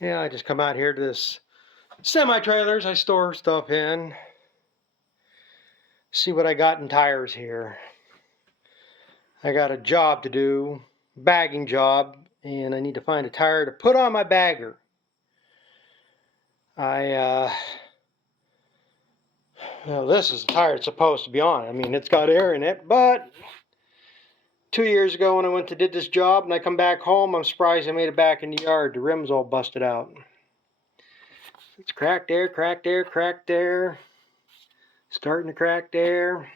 Yeah, I just come out here to this semi-trailers I store stuff in. See what I got in tires here. I got a job to do, bagging job, and I need to find a tire to put on my bagger. Well, this is the tire it's supposed to be on. I mean, it's got air in it, but 2 years ago when I did this job and I come back home, I'm surprised I made it back in the yard. The rim's all busted out. It's cracked there, cracked there, cracked there. Starting to crack there.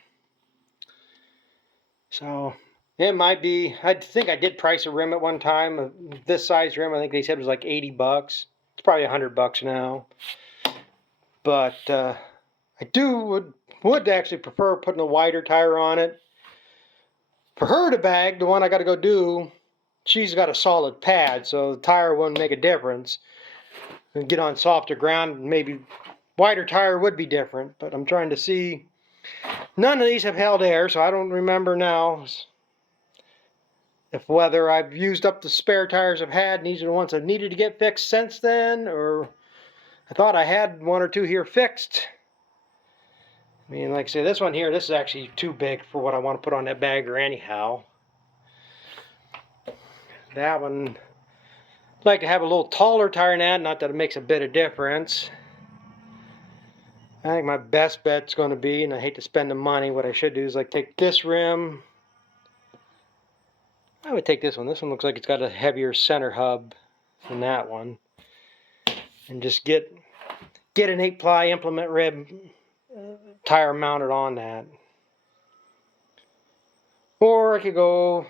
So it might be, I think I did price a rim at one time. This size rim, I think they said was like 80 bucks. It's probably $100 now. But I would actually prefer putting a wider tire on it. For her to bag, the one I got to go do, she's got a solid pad, so the tire wouldn't make a difference. And get on softer ground, maybe wider tire would be different. But I'm trying to see. None of these have held air, so I don't remember now if whether I've used up the spare tires I've had and these are the ones I've needed to get fixed since then, or I thought I had one or two here fixed. I mean, like I say, this one here, this is actually too big for what I want to put on that bagger anyhow. That one, I'd like to have a little taller tire than that, not that it makes a bit of difference. I think my best bet's going to be, and I hate to spend the money, what I should do is like take this rim. I would take this one. This one looks like it's got a heavier center hub than that one. And just get an 8-ply implement rib tire mounted on that. Or I could go,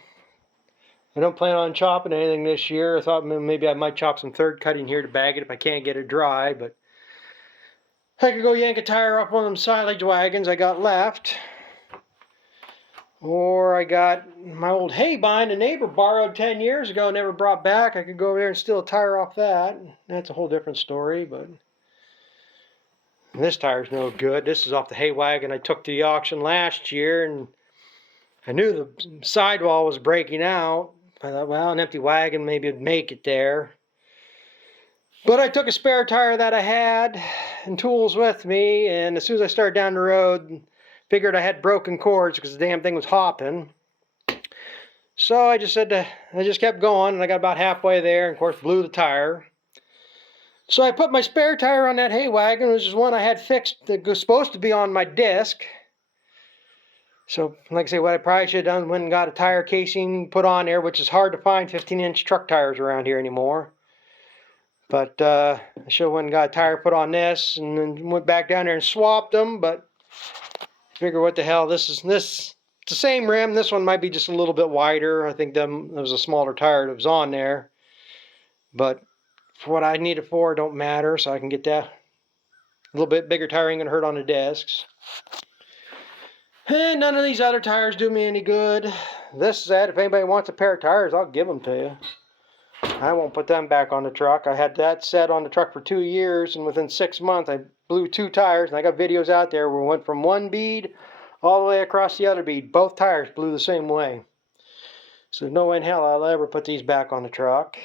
I don't plan on chopping anything this year. I thought maybe I might chop some third cutting here to bag it if I can't get it dry. But I could go yank a tire off one of them silage wagons I got left. Or I got my old hay bind a neighbor borrowed 10 years ago, never brought back. I could go over there and steal a tire off that. That's a whole different story, but this tire's no good. This is off the hay wagon I took to the auction last year, and I knew the sidewall was breaking out. I thought, well, an empty wagon maybe would make it there. But I took a spare tire that I had and tools with me, and as soon as I started down the road, figured I had broken cords because the damn thing was hopping. So I just kept going, and I got about halfway there, and of course blew the tire. So I put my spare tire on that hay wagon, which is one I had fixed that was supposed to be on my disc. So, like I say, what I probably should have done went and got a tire casing put on there, which is hard to find 15-inch truck tires around here anymore. But I should have went and got a tire put on this, and then went back down there and swapped them. But figure what the hell, this it's the same rim. This one might be just a little bit wider. I think there was a smaller tire that was on there. But for what I need it for, it don't matter. So I can get that. A little bit bigger tire ain't gonna hurt on the discs. And none of these other tires do me any good. This said, if anybody wants a pair of tires, I'll give them to you. I won't put them back on the truck. I had that set on the truck for 2 years, and within 6 months I blew 2 tires, and I got videos out there where we went from one bead all the way across the other bead. Both tires blew the same way. So no way in hell I'll ever put these back on the truck.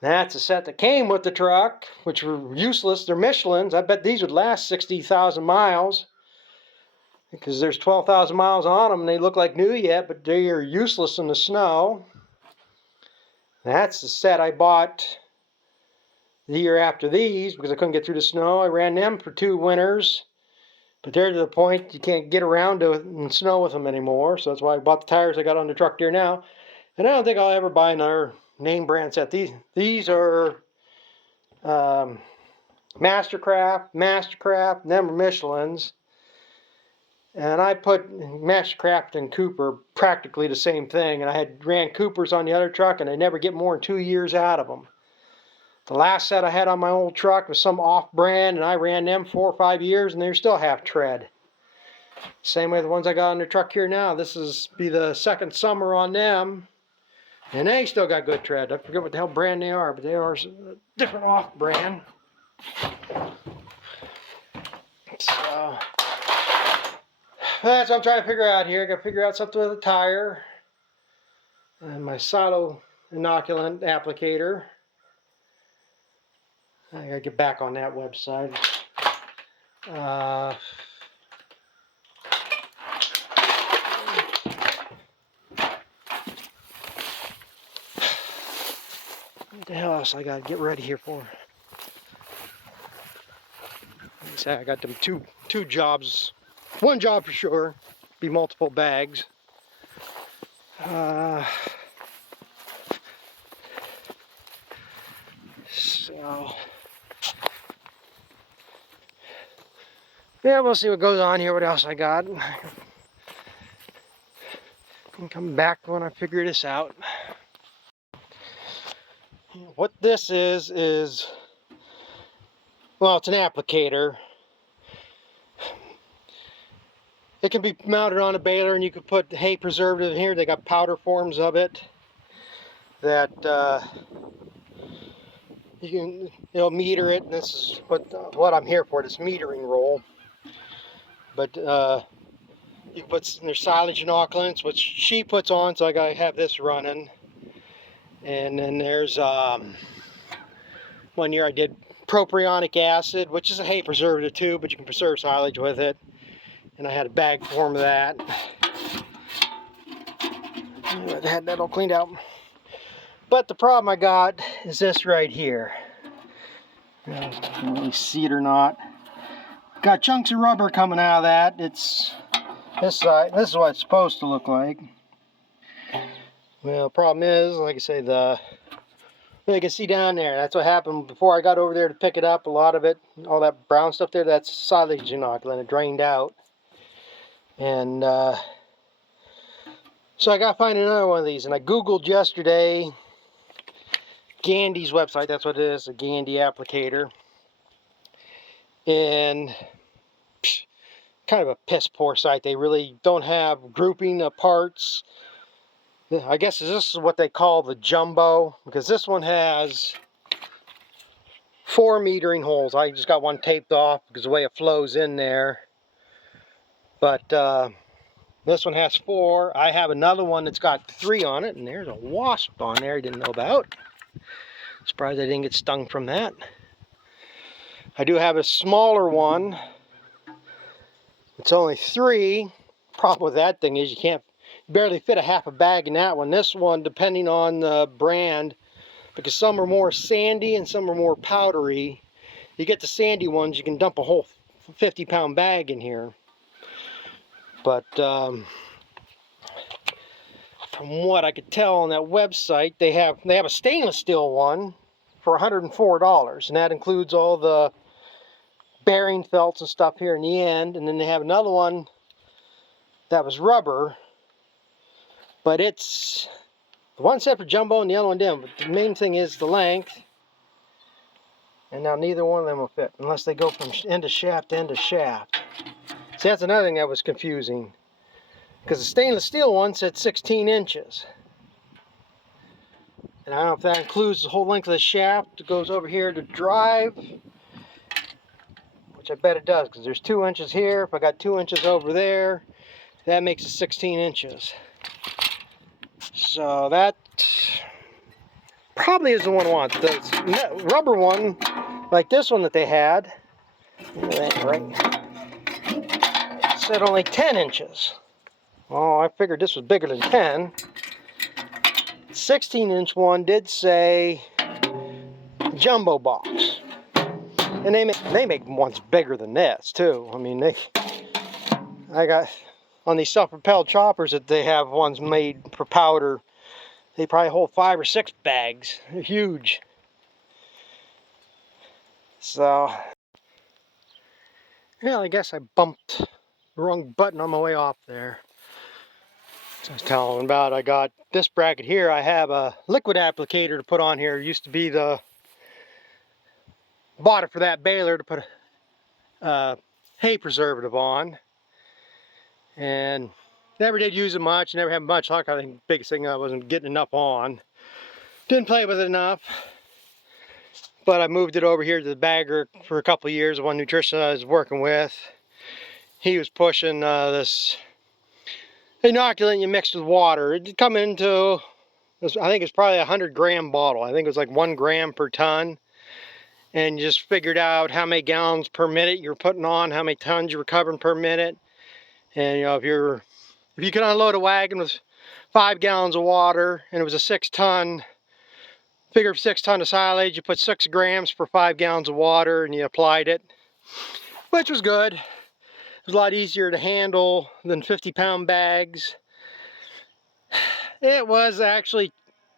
That's a set that came with the truck, which were useless. They're Michelin's. I bet these would last 60,000 miles. Because there's 12,000 miles on them, and they look like new yet, but they are useless in the snow. That's the set I bought the year after these, because I couldn't get through the snow. I ran them for 2 winters, but they're to the point you can't get around to it in snow with them anymore, so that's why I bought the tires I got on the truck there now. And I don't think I'll ever buy another name brand set. These are Mastercraft, them are Michelin's. And I put Mastercraft and Cooper practically the same thing. And I had ran Coopers on the other truck, and I never get more than 2 years out of them. The last set I had on my old truck was some off-brand, and I ran them 4 or 5 years, and they're still half tread. Same way the ones I got on the truck here now. This is be the second summer on them, and they still got good tread. I forget what the hell brand they are, but they are a different off-brand. So that's what I'm trying to figure out here. I got to figure out something with a tire and my Sato inoculant applicator. I gotta get back on that website. What the hell else I gotta get ready here for? Like I said, I got them two jobs. One job for sure. Be multiple bags. So yeah, we'll see what goes on here. What else I got? I'll come back when I figure this out. What this is, well, it's an applicator. It can be mounted on a baler, and you can put hay preservative in here. They got powder forms of it that you'll meter it. And this is what I'm here for. This metering roll. But you can put there's silage inoculants, which she puts on, so I gotta have this running. And then there's 1 year I did propionic acid, which is a hay preservative too, but you can preserve silage with it. And I had a bag form of that. I had that all cleaned out. But the problem I got is this right here. I don't know if you can really see it or not. Got chunks of rubber coming out of that. It's this side. This is what it's supposed to look like. Well, the problem is, like I say, you can see down there. That's what happened before I got over there to pick it up. A lot of it, all that brown stuff there, that's silage inoculant. It drained out. And so I got to find another one of these. And I Googled yesterday Gandy's website. That's what it is, a Gandy applicator. And kind of a piss poor site. They really don't have grouping of parts. I guess this is what they call the jumbo, because this one has 4 metering holes. I just got one taped off because of the way it flows in there. But this one has 4. I have another one that's got 3 on it, and there's a wasp on there I didn't know about. Surprised I didn't get stung from that. I do have a smaller one. It's only 3. Problem with that thing is you can't barely fit a half a bag in that one. This one, depending on the brand, because some are more sandy and some are more powdery. You get the sandy ones, you can dump a whole 50-pound bag in here. But from what I could tell on that website, they have a stainless steel one for $104, and that includes all the bearing felts and stuff here in the end. And then they have another one that was rubber, but it's the one set for jumbo and the other one didn't. But the main thing is the length, and now neither one of them will fit unless they go from end of shaft to end of shaft. See, that's another thing that was confusing, because the stainless steel one said 16 inches. And I don't know if that includes the whole length of the shaft that goes over here to drive, which I bet it does, because there's 2 inches here. If I got 2 inches over there, that makes it 16 inches. So that probably is the one I want. The rubber one, like this one that they had, right, said only 10 inches. Well, I figured this was bigger than 10. 16-inch one did say jumbo box. And they make ones bigger than this too. I mean, I got on these self-propelled choppers that they have ones made for powder. They probably hold 5 or 6 bags. They're huge. So, yeah, I guess I bumped the wrong button on my way off there. So I was telling them about, I got this bracket here. I have a liquid applicator to put on here. It used to be bought it for that baler to put hay preservative on, and never did use it much, never had much luck. I think the biggest thing I wasn't getting enough on. Didn't play with it enough, but I moved it over here to the bagger for a couple of years. One nutritionist I was working with, he was pushing this inoculant you mixed with water. It'd come into, I think it's probably a 100-gram bottle. I think it was like 1 gram per ton. and you just figured out how many gallons per minute you're putting on, how many tons you're recovering per minute. And you know, if you can unload a wagon with 5 gallons of water and it was a 6-ton, figure 6 ton of silage, you put 6 grams per 5 gallons of water and you applied it, which was good. It was a lot easier to handle than 50-pound bags. It was actually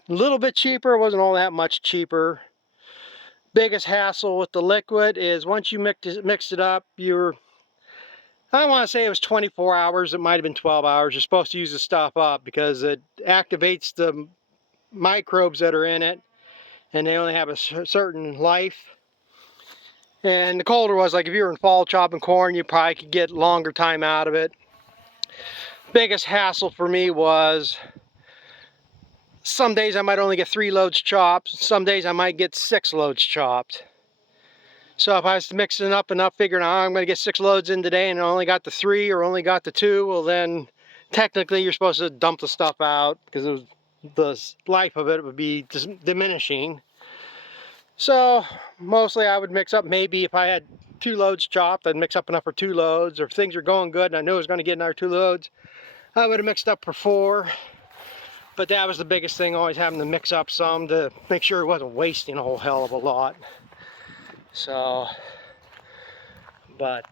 a little bit cheaper. It wasn't all that much cheaper. Biggest hassle with the liquid is once you mixed it up, I want to say it was 24 hours. It might have been 12 hours. You're supposed to use the stuff up because it activates the microbes that are in it, and they only have a certain life. And the colder was, like if you were in fall chopping corn, you probably could get longer time out of it. Biggest hassle for me was some days I might only get 3 loads chopped. Some days I might get 6 loads chopped. So if I was mixing up enough, figuring out I'm going to get 6 loads in today and I only got the 3 or only got the 2, well then technically you're supposed to dump the stuff out because the life of it would be diminishing. So mostly I would mix up, maybe if I had 2 loads chopped, I'd mix up enough for 2 loads, or if things are going good and I knew I was going to get another 2 loads, I would have mixed up for 4. But that was the biggest thing, always having to mix up some to make sure it wasn't wasting a whole hell of a lot. So, but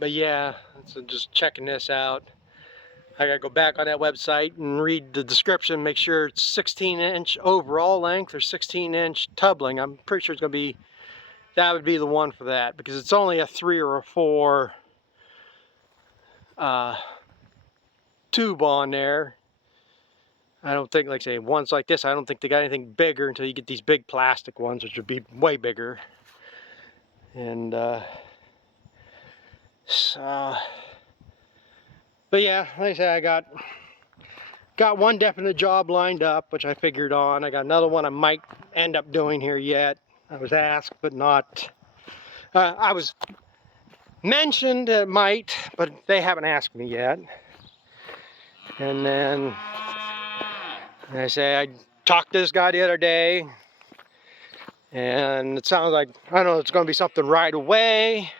yeah, so just checking this out. I gotta go back on that website and read the description, make sure it's 16-inch overall length or 16-inch tubbling. I'm pretty sure it's gonna be, that would be the one for that, because it's only a 3 or a 4 tube on there. I don't think, like say, ones like this, I don't think they got anything bigger until you get these big plastic ones, which would be way bigger. And so, but yeah, like I said, I got one definite job lined up, which I figured on. I got another one I might end up doing here yet. I was asked, but not. I was mentioned it might, but they haven't asked me yet. And then I say I talked to this guy the other day, and it sounds like, I don't know, it's going to be something right away.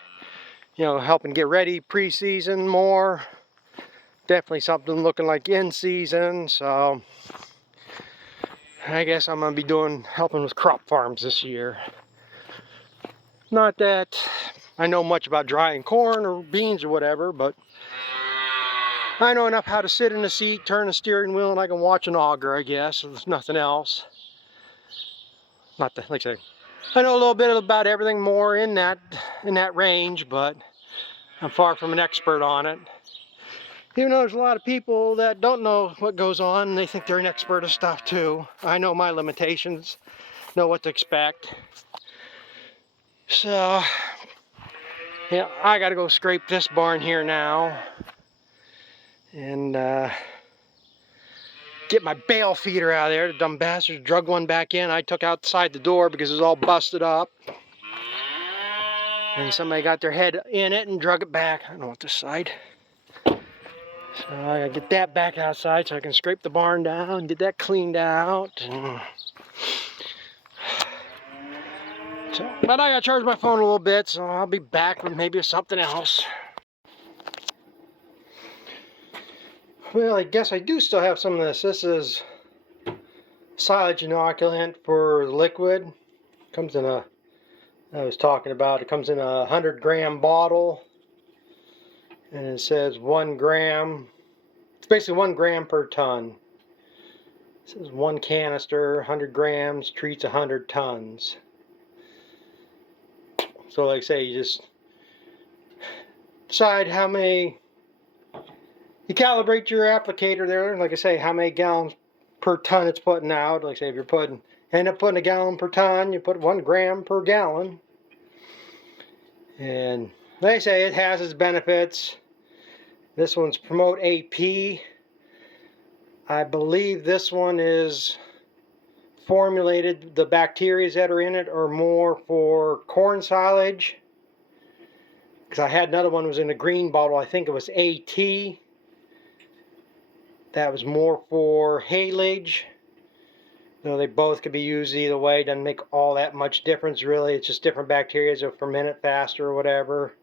You know, helping get ready pre-season more. Definitely something looking like in season. So I guess I'm going to be helping with crop farms this year. Not that I know much about drying corn or beans or whatever, but I know enough how to sit in the seat, turn the steering wheel, and I can watch an auger, I guess, if there's nothing else. Not that, like I say, I know a little bit about everything more in that range, but I'm far from an expert on it. Even though there's a lot of people that don't know what goes on, and they think they're an expert of stuff too. I know my limitations, know what to expect. So, yeah, I gotta go scrape this barn here now. And get my bale feeder out of there. The dumb bastards drug one back in. I took outside the door because it was all busted up. And somebody got their head in it and drug it back. I don't know what this side. So I gotta get that back outside so I can scrape the barn down, get that cleaned out. So, but I gotta charge my phone a little bit, so I'll be back with maybe something else. Well, I guess I do still have some of this. This is silage inoculant for liquid. Comes in a, I was talking about, it comes in a 100-gram bottle. And it says 1 gram. It's basically 1 gram per ton. It says 1 canister, 100 grams, treats 100 tons. So like I say, you just decide how many, you calibrate your applicator there, like I say, how many gallons per ton it's putting out. Like I say, if you're end up putting a gallon per ton, you put 1 gram per gallon. And like I say, it has its benefits. This one's Promote AP. I believe this one is formulated, the bacteria that are in it are more for corn silage. Because I had another one that was in a green bottle, I think it was AT. That was more for haylage. So they both could be used either way. Doesn't make all that much difference really. It's just different bacteria that ferment it faster or whatever.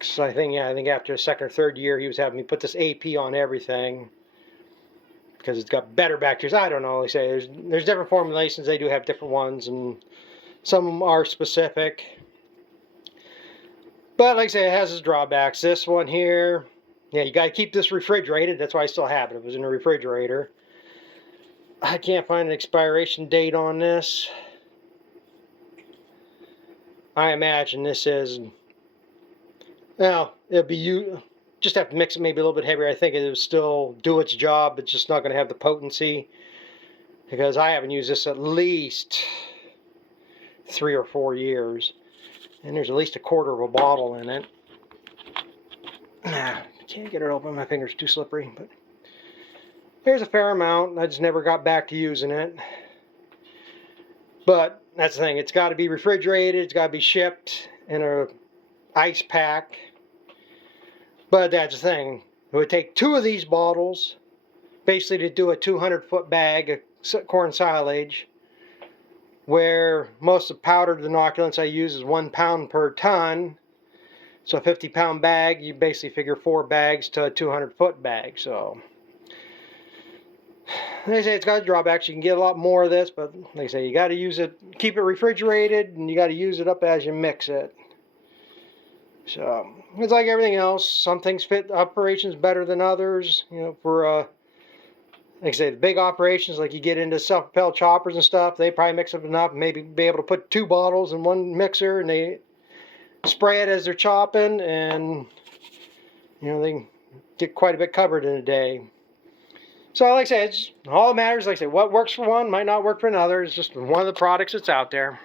So I think after the second or third year he was having me put this AP on everything because it's got better bacteria. I don't know. Like I say, there's different formulations. They do have different ones, and some of them are specific. But like I say, it has its drawbacks. This one here, yeah, you got to keep this refrigerated. That's why I still have it. It was in the refrigerator. I can't find an expiration date on this. I imagine this is, well, it'll be you. Just have to mix it maybe a little bit heavier. I think it will still do its job, but just not going to have the potency, because I haven't used this at least 3 or 4 years, and there's at least a quarter of a bottle in it. Can't get it open. My finger's too slippery, but there's a fair amount. I just never got back to using it. But that's the thing. It's got to be refrigerated. It's got to be shipped in a ice pack. But that's the thing. It would take 2 of these bottles basically to do a 200-foot bag of corn silage, where most of the powdered inoculants I use is 1 pound per ton. So a 50-pound bag, you basically figure 4 bags to a 200-foot bag. So they say it's got drawbacks. You can get a lot more of this, but like I say, you got to use it, keep it refrigerated, and you got to use it up as you mix it. So it's like everything else. Some things fit operations better than others. You know, for like I say, the big operations, like you get into self-propelled choppers and stuff, they probably mix up enough, maybe be able to put 2 bottles in one mixer, and they spray it as they're chopping, and you know, they get quite a bit covered in a day. So like I say, it's all that matters. Like I say, what works for one might not work for another. It's just one of the products that's out there.